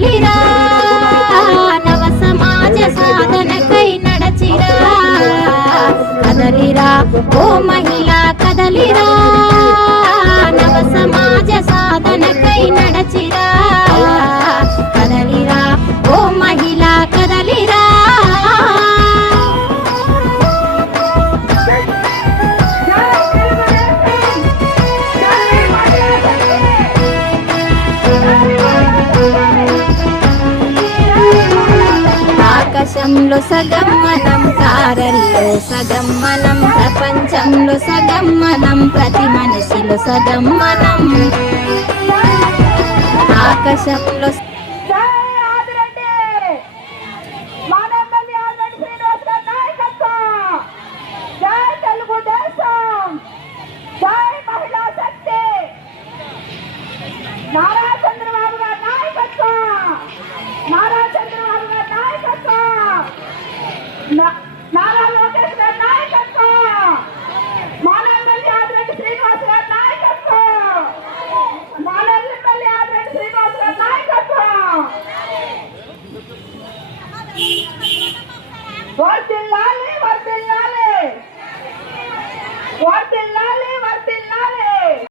కదలిరా నవ సమాజ సాధనకై నడచిరా కదలిరా ఓ మహిళా కదలిరా నవ సమాజ సాధనకై నడచిరా కదలిరా ఓ మహిళా కదలిరా ఆకాశంలో సగం మనం తారల్లో సగం మనం ప్రపంచంలో సగం మనం ప్రతి మనిషిలో సగం మనం ఆకాశంలో నారా చంద్రబాబు గారి నాయకత్వం నారా చంద్రబాబు గారి నాయకత్వం నారా